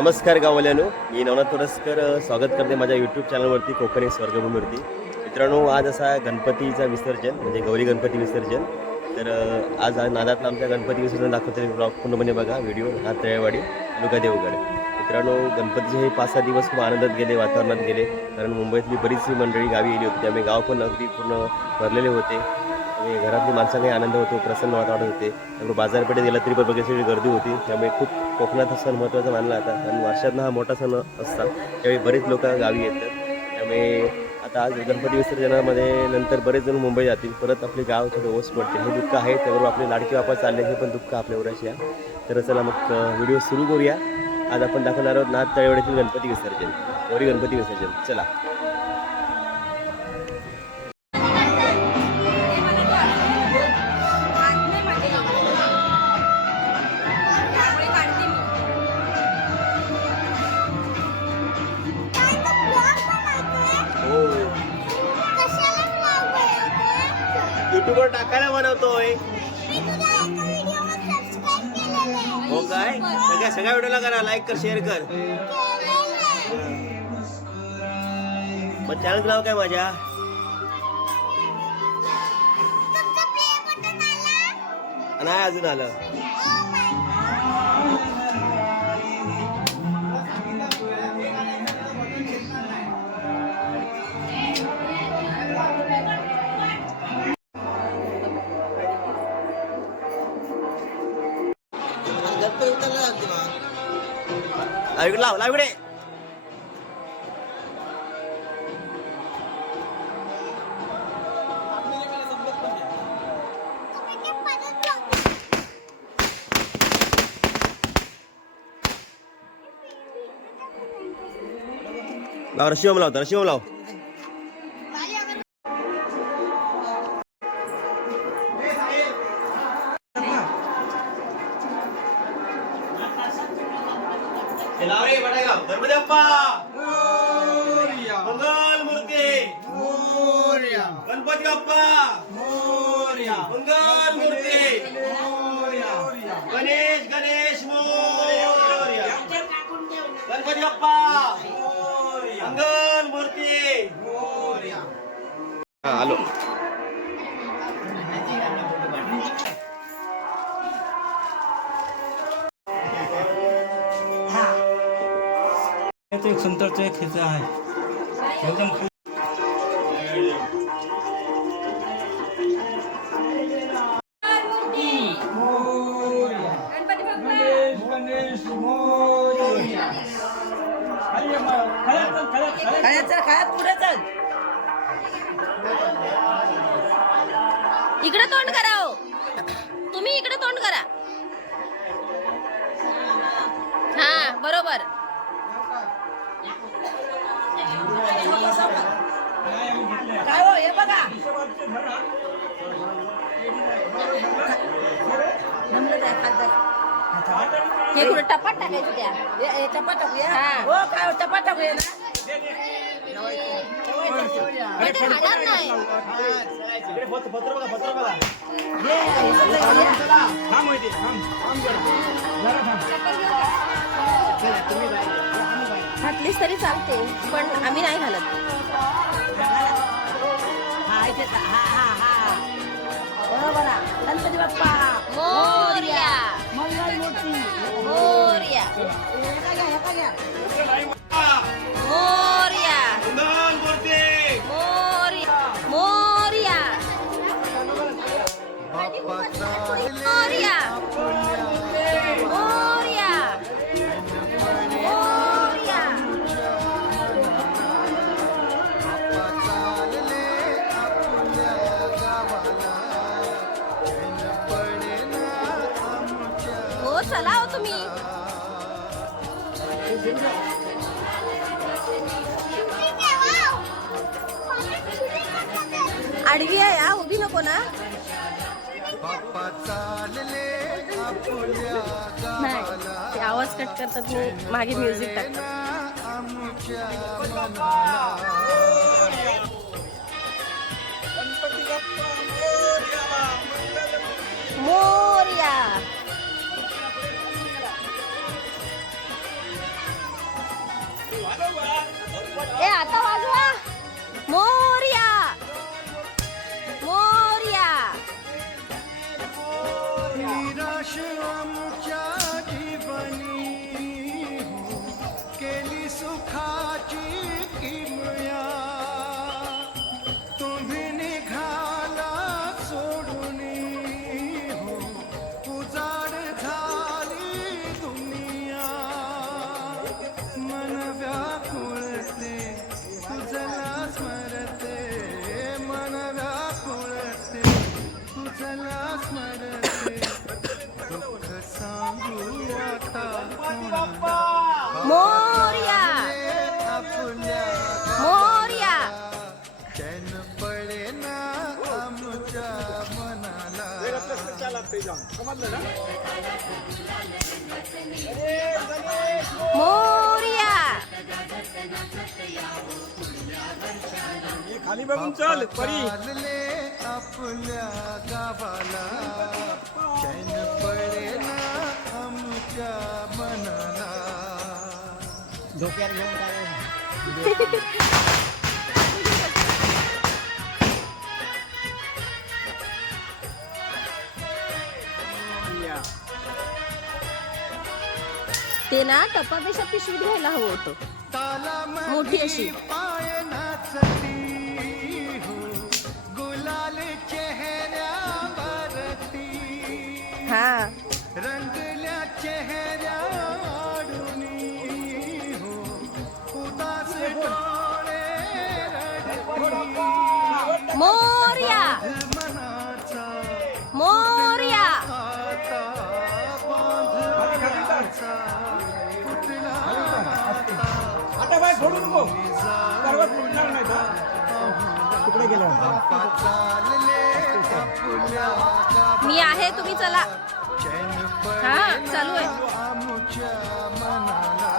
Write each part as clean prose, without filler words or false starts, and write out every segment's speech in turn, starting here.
नमस्कार गाववाल्यानो, मी नवनाथ तोरसकर स्वागत करते माझ्या यूट्यूब चॅनलवरती कोकणी स्वर्गभूमीवरती. मित्रांनो, आज असा गणपतीचा विसर्जन म्हणजे गौरी गणपती विसर्जन. तर आज नादातला आमच्या गणपती विसर्जन दाखवते ब्लॉग पूर्णपणे बघा व्हिडिओ. हा तळेवाडी तालुका देवगड. मित्रांनो, गणपतीचे हे 5-6 दिवस खूप आनंदात गेले, वातावरणात गेले. कारण मुंबईतली बरीचशी मंडळी गावी गेली होती, त्यामुळे गाव पण अगदी पूर्ण भरलेले होते. आणि घरातली माणसांनाही आनंद होतो, प्रसन्न वाटत होते. त्यामुळे बाजारपेठेत गेला तरी पण बघायची गर्दी होती. त्यामुळे खूप कोकणात हा सण महत्त्वाचा मानला जातात. कारण वर्षातनं हा मोठा सण असतात, त्यावेळी बरेच लोक गावी येतात. त्यामुळे आता आज गणपती विसर्जनामध्ये नंतर बरेच जण मुंबई जातील, परत आपले गाव थोडं ओस पडते. हे दुःख आहे, त्याबरोबर आपले लाडके बापा चालले, हे पण दुःख आपल्यावर अशी आहे. तर चला मग व्हिडिओ सुरू करूया. आज आपण दाखवणार आहोत नाथ तळेवाडीतील गणपती विसर्जन, गौरी गणपती विसर्जन. चला. युट्यूबवर टाकायला बनवतोय. हो काय? सगळ्या व्हिडिओला करा लाईक कर, शेअर कर. मग चॅनल नाव काय माझ्या? नाही अजून आलं. लाव लाव इकडे. लाव शिवम लावता, शिवम लाव. गणपती बाप्पा मंगल मूर्ती, गणपती बाप्पा मंगल मूर्ती, गणेश गणेश मोरया, गणपती बाप्पा मंगल मूर्ती. आलो. एक संतरचं एक ह्याचं आहे एकदम. इकडे तोंड करा हो, तुम्ही इकडे तोंड करा. हा बरोबर. काय हो हे बघा, हे कुठे टपाट टाकायचं त्या टपा टाकूया. हा. हो काय टपा टाकूया ना. हे ते खाणार नाही. पत्र बघा, पत्र बघा. घातलीस तरी चालते, पण आम्ही नाही घालत. बरोबर. गणपती बाप्पा मोरया, मंगल मूर्ती मोरया, मोरया, मंगल मूर्ती, मोरया, मोरया, मोरया, मोरया, मोरया. हो चला हो तुम्ही. आडवी आहे हा, उभी नको ना. नाही, ते आवाज कट करतात, मी मागे म्युझिक टाकतात. मोरया. ए आता वाजवा. मोरया मोरया. निराश आमच्या जीवनी केली सुखाची किमया तुम्ही निघाला सोडून हो उजाड झाली दुनिया मन व्याकुळते तुझला स्मरते मन व्याकुळते तुझला स्मरते दुःख सांगू आता मोरया आपल्या मोरया. चैन पडे ना आमच्या मनाला मोरया. खाली बघून चल परी. चालले आपल्या गावाला चैन पडे ना आमच्या मनाला डोक्यावर घेऊन काय ते ना टपापेक्षा पिशवी घ्यायला हवं होतं मोठी अशी. पाय नाचती हो गुलाल चेहऱ्यावरती हा रंगल्या चेहऱ्यावरून हो उदास डोळे रडती मोरया मनाचा मोरया. आता बांधचा कुठला आता बाय फोडू नको. सर्वात फुटणार नाही तो. तिकडे गेला. चालले आपल्या मी आहे तुम्ही चला. चैन हा चालू आहे. आमच्या मनाला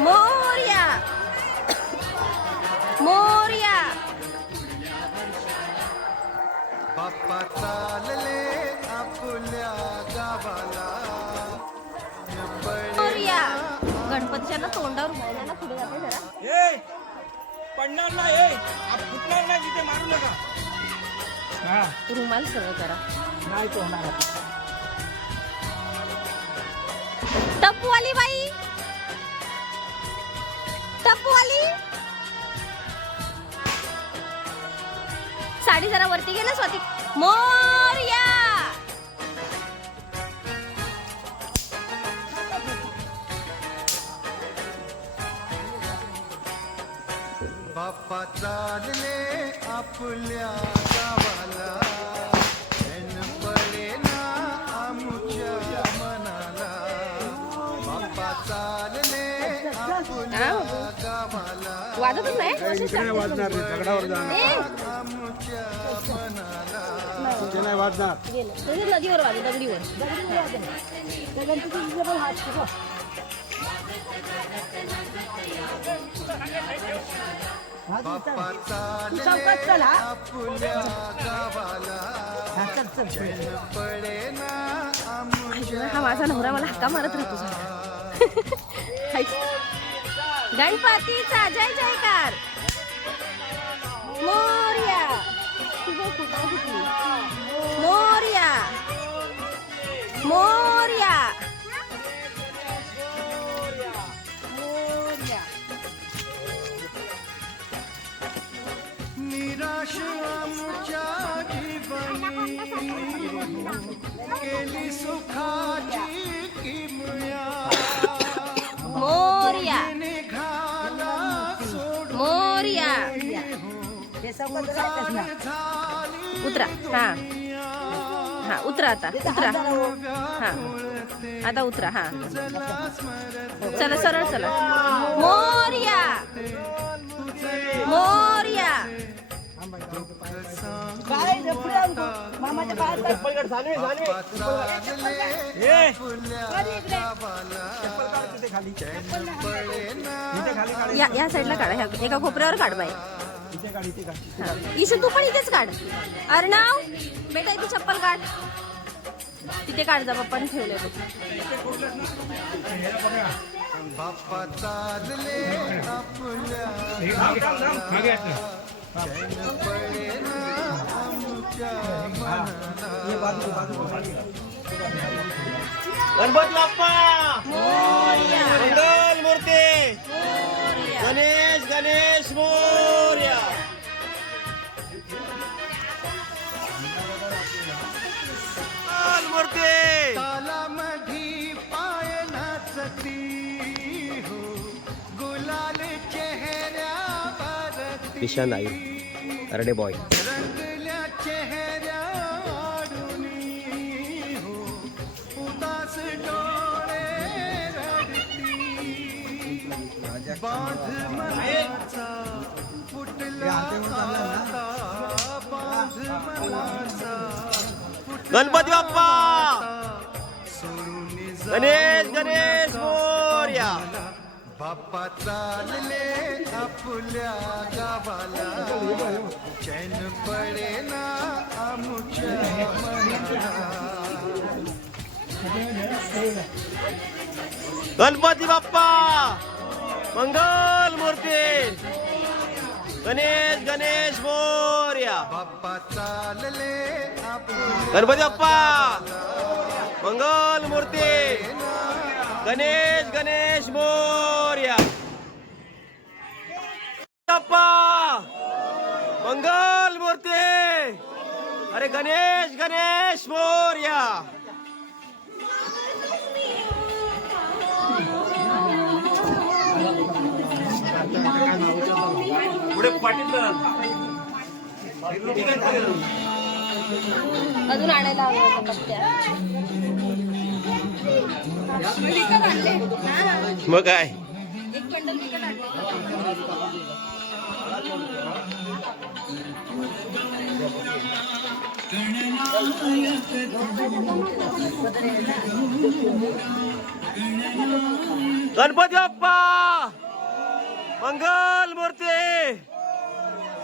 मोरया मोरया. बाप्पा चालले आपल्या गावाला मोरया. गणपतीच्या ना तोंडावर उभारल्या ना पुढे जाते जरा. ए पडणार नाही. ए फुटणार नाही तिथे मारू नका. हा रुमाल सरळ करा. नाही तो होणार. टप्पूवाली बाई टप्पूवाली. साडी जरा वरती घे ना स्वाती. मोरया बाप्पा चालले आपल्या गावाला चैन पडे ना आमच्या मनाला बाप्पा चालले आपल्या गावाला वाजतच नाही. वाजणार दगडावर जाणार. ए, आमच्या मनाला ते नाही वाजणार. गेलं. तुझी नदीवर वाजव दगडीवर. बाप्पा चालले आपल्या गावाला चैन पडे ना आमच्या हा माझा नवरा मला हक्का मारत राहतो. गणपतीचा जय जयकार. मोरया मोरया मोरया मोरया. निराश आमच्या जीवनी केली सुखाची किमया मोरया निघाला सोडून मोरया. झाली उतरा. हा हा उतरा आता उतरा. हा आता उतरा. हा चला सरळ चला. मोरया मोरया. मामाच्या पायात ए तिथे खाली. इथे खाली काढ. या साईडला काढा. एका कोपऱ्यावर काढ बाई. इथे काढ. इथे काढ. ईशू तू पण इथेच काढ. अर्णव बेटा इथे चप्पल काढ. तिथे काढजा पप्पाने ठेवले बघ. बाप्पा चालले आपल्या चैन पडेना आमच्या गणपती बाप्पा मंगल मूर्ती गणेश गणेश मोरया. मंगल मूर्ती तालामधी पाय नाचती हो गुलाल चेहऱ्यावरती ईशान आई अरडे बॉय. रंगल्या चेहऱ्यावरून हो उदास डोळे रडती बांध मनाचा फुटला आता बांध मनाचा गणपती बाप्पा गणेश गणेश मोरया. बाप्पा चालले आपल्या गावाला चैन पडेना आमच्या मनाला. गणपती बाप्पा मंगल मूर्ती गणेश गणेश मोरया. बाप्पा चालले आपल्या गणपती बाप्पा मंगल मूर्ती गणेश गणेश मोरया. बाप्पा मंगल मूर्ती अरे गणेश गणेश मोरया. पुढे पाटील अजून आणायला हवं होतं पत्त्या. मग काय एक बंडल विकत आणले. गणपती बाप्पा मंगल मूर्ती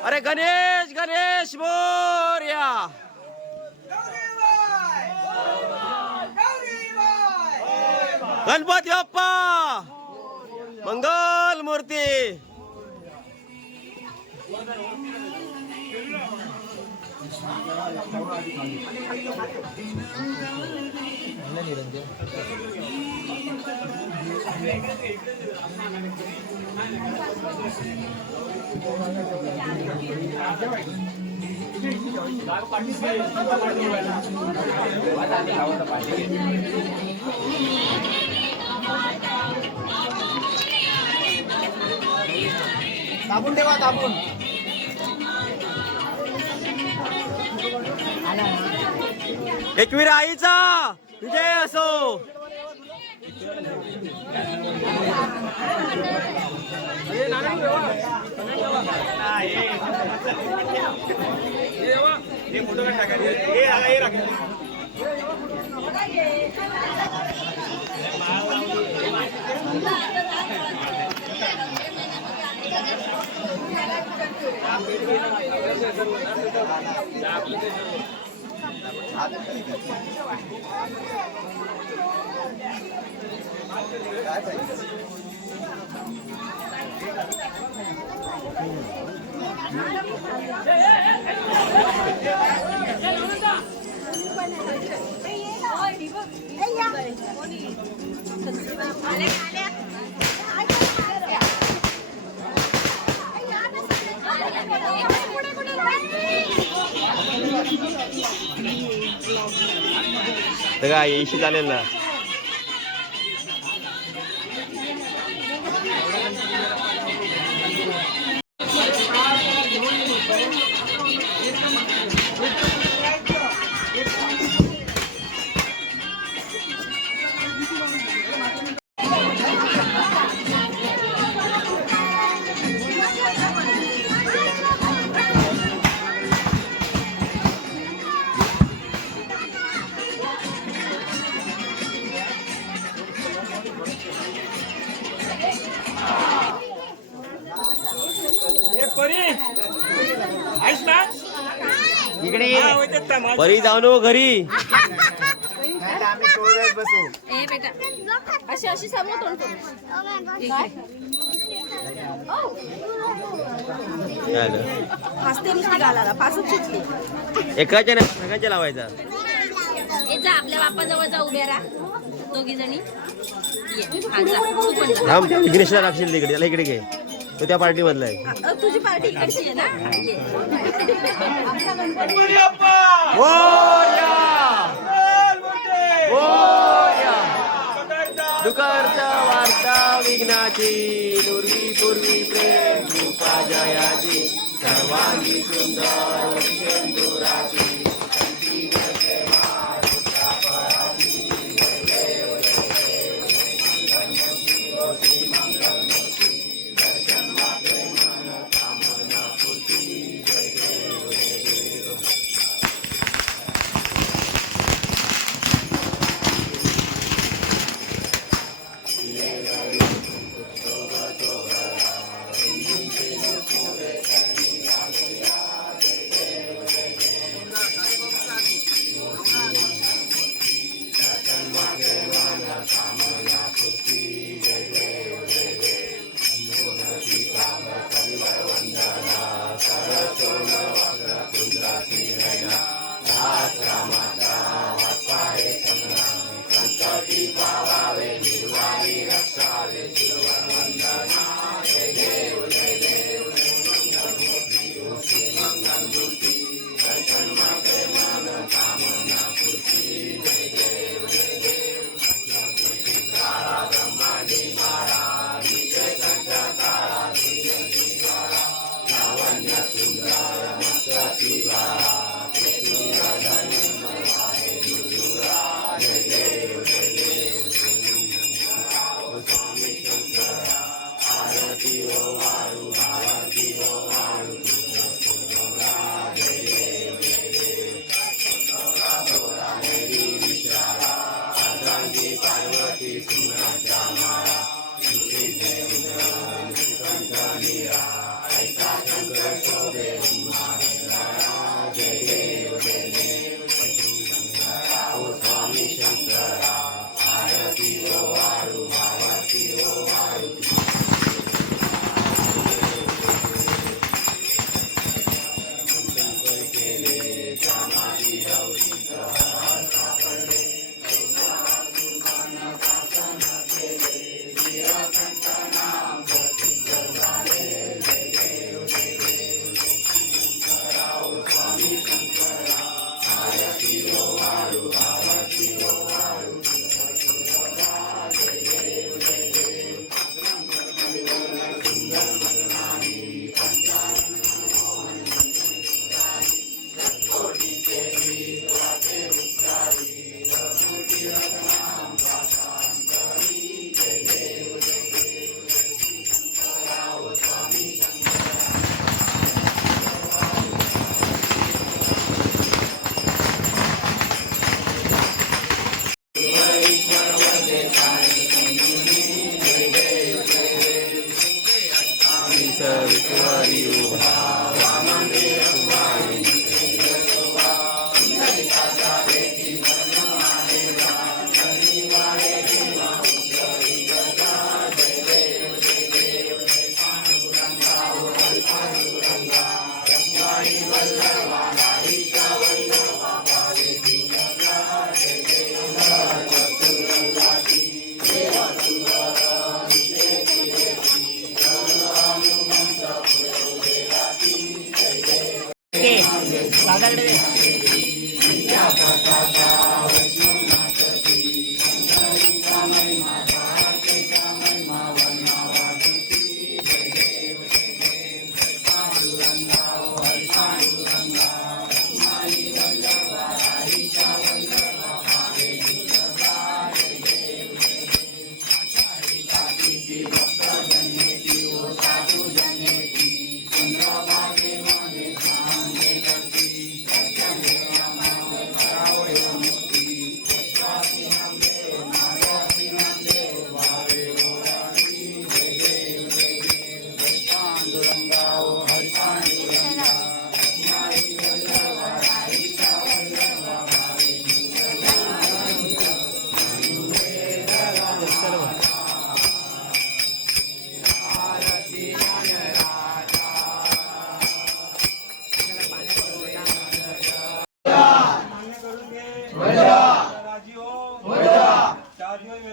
अरे गणेश गणेश मोरया. गणपती बाप्पा मंगल मूर्ती. दाबून ठेवा दाबून. एकवीर आईचा विजय असो. तर काय येशी चालेल ना. इकडे बरी जाऊ नको घरी. बसू. ए बेटा अशी अशी सर्व तोंड करू काय आलं? हसते नुसती गालाला पासून सुटली एकाच्या नाही सगळ्यांच्या लावायचा. ए जा आपल्या बाप्पाजवळ जा उभ्या राहा दोघी जणी ये. हा, जा. तू पण जा. थांब विघ्नेशला राखशील तिकडे, त्याला इकडे घे. तो त्या पार्टी मधला आहे. तुझी पार्टी इकडची आहे ना ये. गणपती बाप्पा मोरया! बोल बोलते. मोरया! पकडता. दुःखार्थ वार्ता विघ्नाची दुर्वी पूर्वी प्रेम कृपा जयाची सर्वांगी सुंदर सिंदुराची.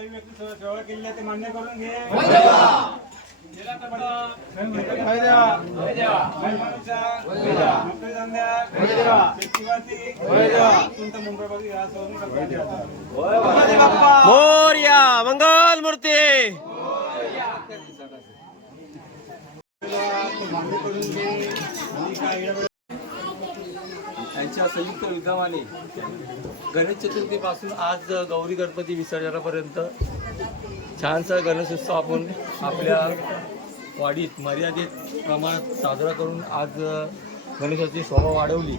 कोणताही व्यक्ती सेवा केली आहे ते मान्य करून घे. मोरया मंगल मूर्ती. यांच्या संयुक्त विद्यमाने गणेश चतुर्थीपासून आज गौरी गणपती विसर्जनापर्यंत छानसा गणेशोत्सव आपण आपल्या वाडीत मर्यादित प्रमाणात साजरा करून आज गणेशाची शोभा वाढवली.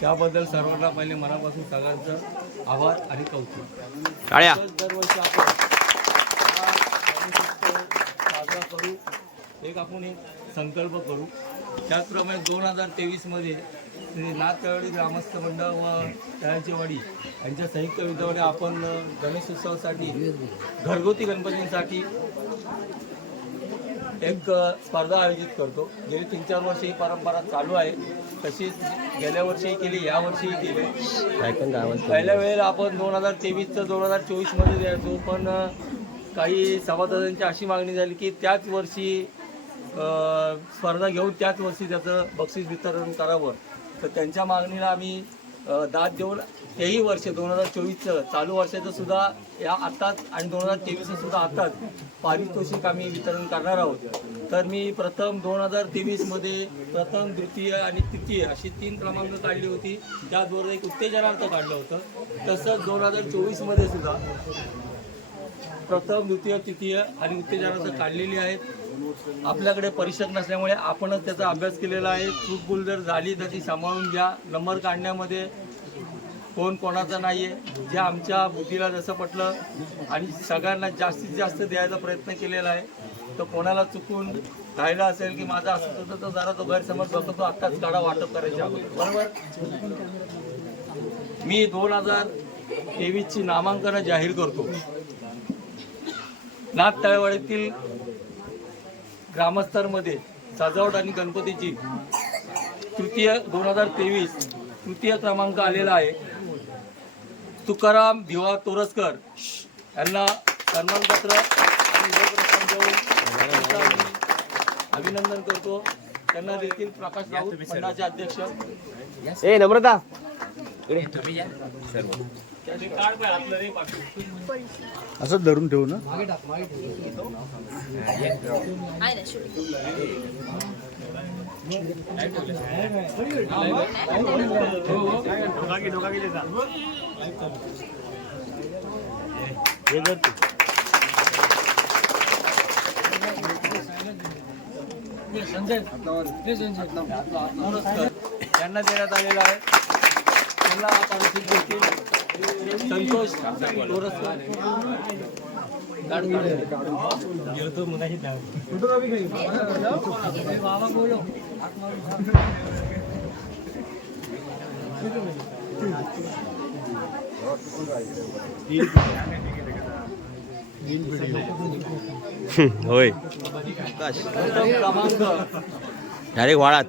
त्याबद्दल सर्वांना पहिले मनापासून सगळ्यांचं आभार आणि कौतुक. टाळ्या. दरवर्षी आपण हा गणेशोत्सव साजरा करू, आपण एक संकल्प करू. त्याचप्रमाणे 2023मध्ये श्री नाथ तळवडी ग्रामस्थ मंडळ व तळ्यांची वाडी यांच्या संयुक्त विद्यमाने आपण गणेशोत्सवासाठी घरगुती गणपतींसाठी एक स्पर्धा आयोजित करतो. गेली 3-4 वर्ष ही परंपरा चालू आहे. तशीच गेल्या वर्षीही केली, या वर्षीही केली. पहिल्या वेळेला आपण 2023चं 2024मध्ये द्यायचो, पण काही सभासदांची अशी मागणी झाली की त्याच वर्षी स्पर्धा घेऊन त्याच वर्षी त्याचं बक्षीस वितरण करावं. तर त्यांच्या मागणीला आम्ही दाद देऊन तेही वर्ष 2024चं चालू वर्षाचं सुद्धा या आत्ताच आणि 2023चं सुद्धा आत्ताच पारितोषिक आम्ही वितरण करणार आहोत. तर मी प्रथम 2023मध्ये प्रथम, द्वितीय आणि तृतीय अशी 3 क्रमांक काढली होती. त्याचबरोबर एक उत्तेजनार्थ काढलं होतं. तसंच 2024मध्ये सुद्धा प्रथम, द्वितीय, तृतीय आणि उत्तेजनार्थ काढलेली आहेत. आपल्याकडे परीक्षक नसल्यामुळे आपणच त्याचा अभ्यास केलेला आहे. चूकभूल जर झाली तर ती सांभाळून घ्या. नंबर काढण्यामध्ये कोण कोणाचा नाही आहे. जे आमच्या बुद्धीला जसं पटलं आणि सगळ्यांना जास्तीत जास्त द्यायचा प्रयत्न केलेला आहे. तर कोणाला चुकून राहिलं असेल की माझा असं होतं तर जरा तो गैरसमज बघतो, तो आत्ताच काढा वाटप करायच्या अगोदर. बरोबर. मी 2023ची नामांकनं जाहीर करतो. नाथ तळेवाडीतील ग्रामस्थांमध्ये सजावट आणि गणपतीची तृतीय 2023 तृतीय क्रमांक आलेला आहे. तुकाराम भिवा तोरसकर यांना सन्मानपत्र आणि रोख रक्कम देऊन अभिनंदन करतो. त्यांना देखील प्रकाश राऊत मंडळाचे अध्यक्ष नम्रता असंच धरून ठेवू ना. आहे ना शूटिंग. यांना देण्यात आलेला आहे. त्यांना पारितोषिक देखील संतोष तोरसकर होय. क्रमांक डायरेक्ट वाळात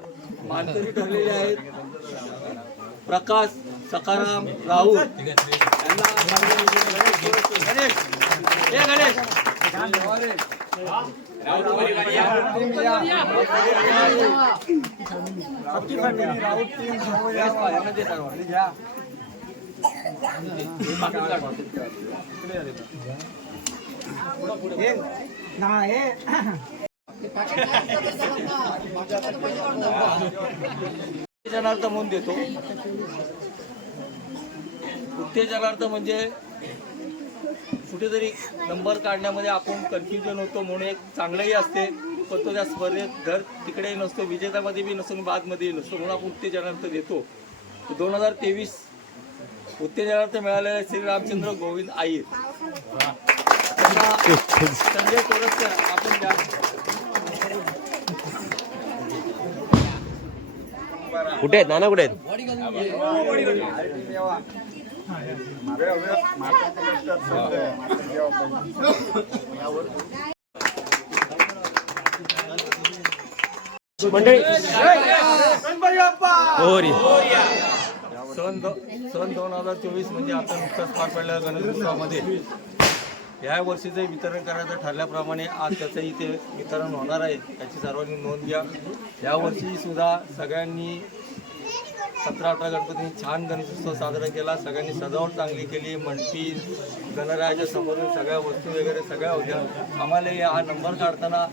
मानकरी ठरलेले आहेत. प्रकाश सकाराम राऊत यांना गणेश गणेश उत्तेजनार्थ म्हणून देतो. उत्तेजनार्थ म्हणजे कुठेतरी नंबर काढण्यामध्ये आपण कन्फ्युजन होतो म्हणून एक चांगलंही असते, पण तो त्या स्पर्धेत धर तिकडेही नसतो, विजेत्यामध्ये बी नसतो, बादमध्येही नसतो, म्हणून आपण उत्तेजनार्थ देतो. 2023 उत्तेजनार्थ मिळालेले श्री रामचंद्र गोविंद आयर संजय तोरसकर आपण द्या. कुठे आहेत नाना, कुठे आहेत? मंडळी सन 2024 म्हणजे आता नुकताच पार पडलेल्या गणेशोत्सवामध्ये या वर्षीचं वितरण करायचं ठरल्याप्रमाणे आज त्याचं इथे वितरण होणार आहे, त्याची सर्वांनी नोंद घ्या. यावर्षी सुद्धा सगळ्यांनी 17-18 गणपतींनी छान गणेशोत्सव साजरा केला. सगळ्यांनी सजावट चांगली केली. मंडपी गणरायाच्या समोरून सगळ्या वस्तू वगैरे सगळ्या होत्या. आम्हाला हा नंबर काढताना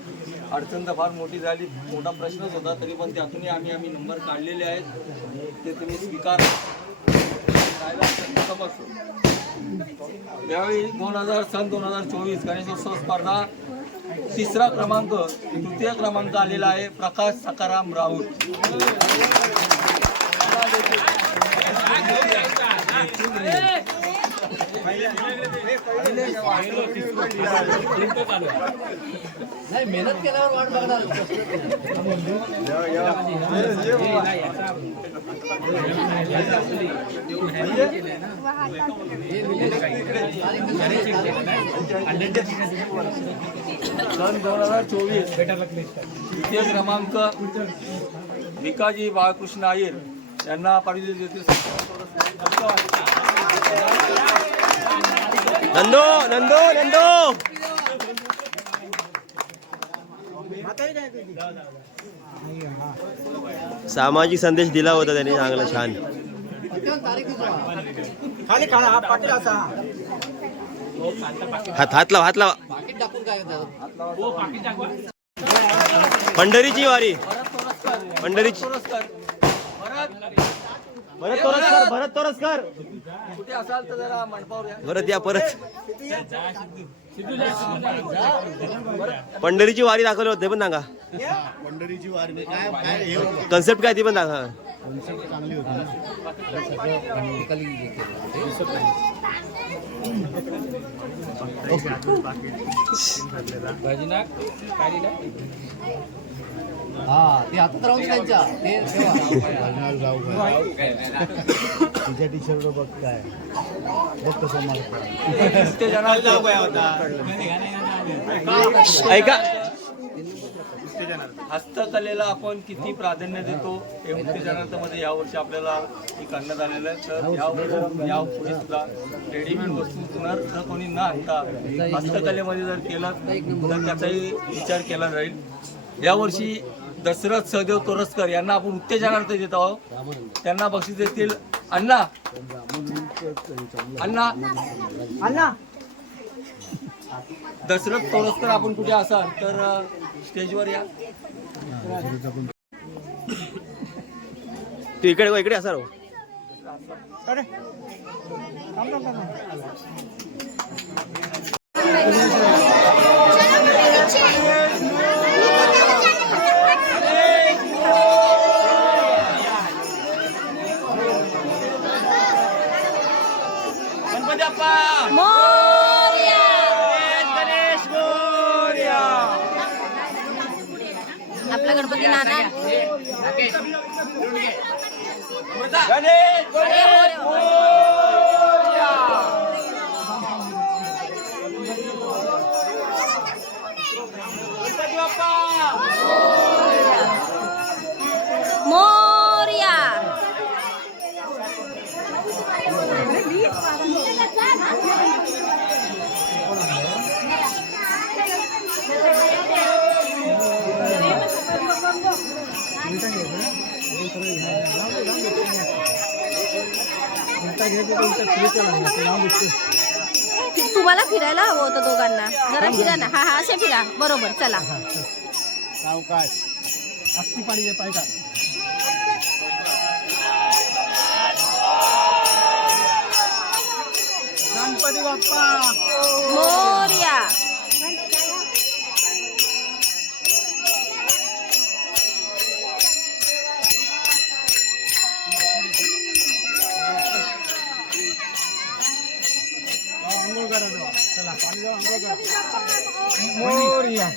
अडचण तर फार मोठी झाली, मोठा प्रश्नच होता, तरी पण त्यातूनही आम्ही नंबर काढलेले आहेत, ते तुम्ही स्वीकार समजतो. यावेळी 2024 गणेशोत्सव स्पर्धा 3रा क्रमांक, 3य क्रमांक आलेला आहे प्रकाश सकाराम राऊत. मेहनत केल्यावर वाट बघणार. सन 2024 द्वितीय क्रमांक विकाजी बाळकृष्ण अय्यर यांना पारितोषिक देते. नंदो नंदो नंदो सामाजिक संदेश दिला होता त्यांनी चांगला छान. खाली खाला हा पाटील असा हात लावा पंढरीची वारी पंढरीची भरत तोरसकर कुठे असाल तर जरा मंडपावर या. परत या परत पंढरीची वारी दाखवली होते पण सांगा पंढरीची वारी काय काय हे होतं? कन्सेप्ट काय ती पण सांगा. कन्सेप्ट चांगली होती ना. हा ते हातात राहून त्यांच्या ते जाऊ तिच्या टी शर्ट बघ काय बघ कसं ऐका हस्तकलेला आपण किती प्राधान्य देतो हे उत्तेजनामध्ये यावर्षी आपल्याला हे करण्यात आलेलं आहे. तर यापुढे सुद्धा रेडीमेड वस्तू जर कोणी न आणता हस्तकलेमध्ये जर केलं तर त्याचाही विचार केला जाईल. यावर्षी दशरथ सहदेव तोरसकर यांना आपण उत्तेजनार्थ देत आहोत. त्यांना बक्षीस देतील अण्णा अण्णा अण्णा दशरथ तोरसकर. आपण कुठे असाल तर स्टेजवर या. तू इकडे असा राहू. अरे गणपती बाप्पा मोरया. गणेश मोरया. आपला गणपती नाना गणेश अरे हो रे गणपती बाप्पा मोरया. तुम्हाला फिरायला हवं होतं दोघांना. जरा फिरा ना. हा असे फिरा. बरोबर चला. सावकाश अस्ती पाणी पाय का गणपती बाप्पा मोरया. अंघोळ करा जावा. चला पाणी जाऊ अंघोळ करा. मोरया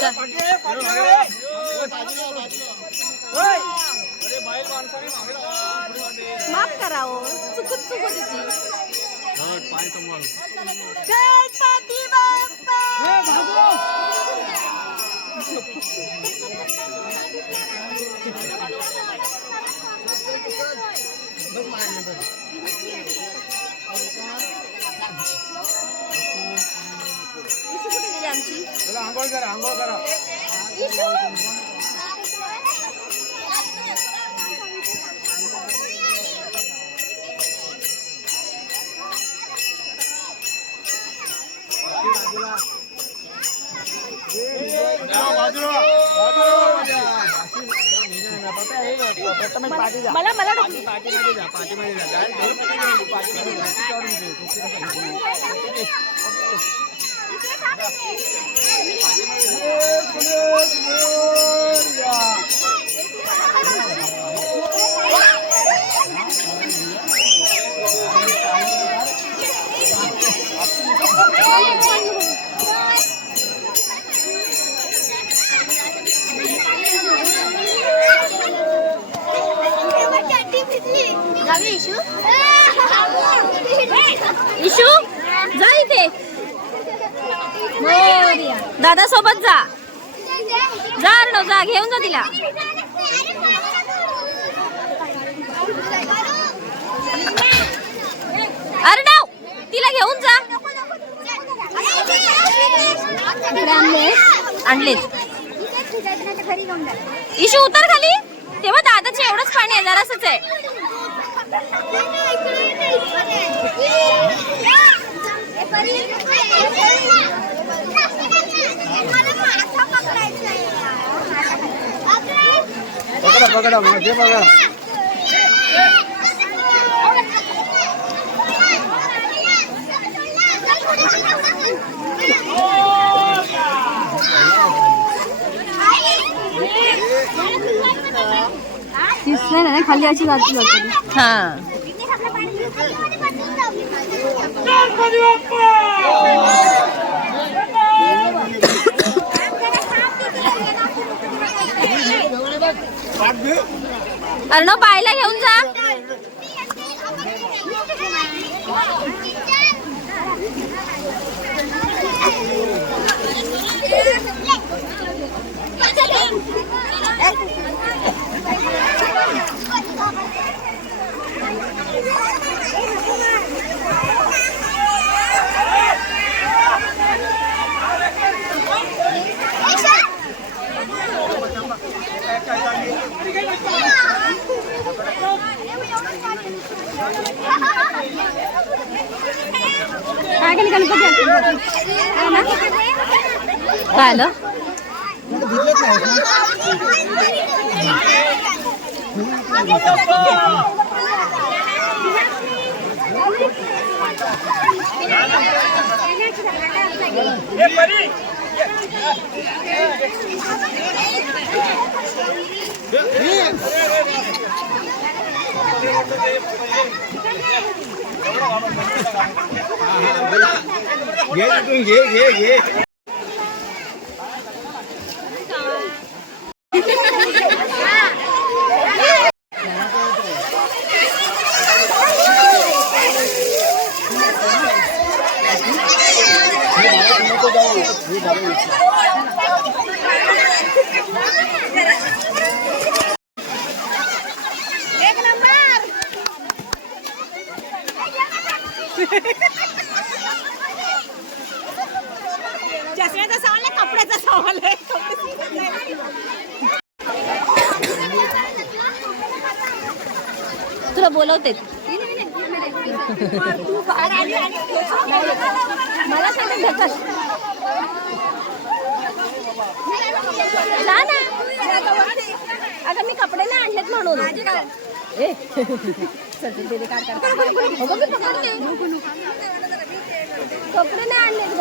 जा. माफ करा हो. चुकत होती. गणपती बाप्पा. कुठे गेली आमची? चला आंघोळ करा, आंघोळ करा. मला मला इशू जा इथे दादा सोबत जा जा अर्णव जा घेऊन जा तिला अर्णव तिला घेऊन जा आणलेत इशू उतर खाली तेव्हा दादाचं एवढंच पाणी आहे जरासच आहे पकडा पकडा म्हणजे बघा खाली अशी जाते हा अर्णव बायला घेऊन जा काय आलं घे चष्म्याचा सवाल आहे कपड्याचा सवाल आहे तुला बोलवते मला सांग जा ना अगं मी कपडे नाही आणलेत म्हणून ए कपडे नाही आणलेत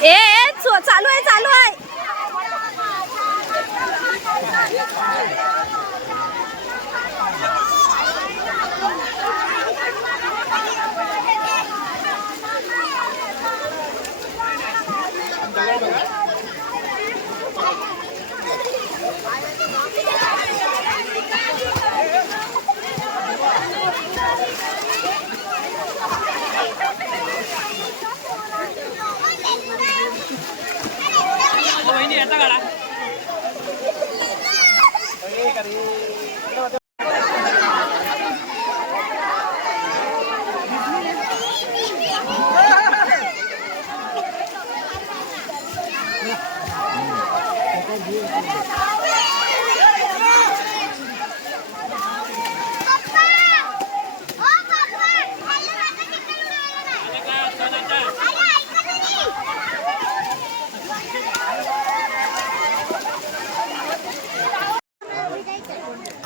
चालू आहे चालू आहे.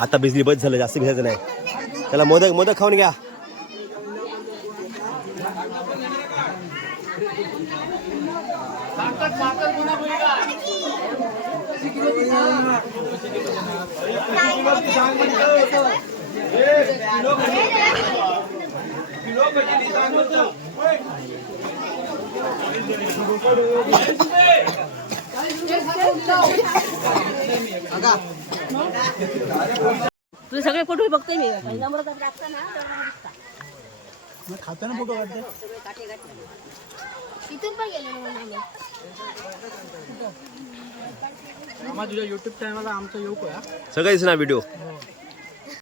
आता बिजली बस झालं, जास्त भिजायचं नाही. त्याला मोदक मोदक खाऊन घ्या. तुझे सगळे फोटो बघतोय मी. पहिला नंबर असताना खाताना फोटो काढते. इथून पण गेलो ना आम्ही. तुझ्या युट्यूब चॅनलला आमचा योग सगळेच ना व्हिडिओ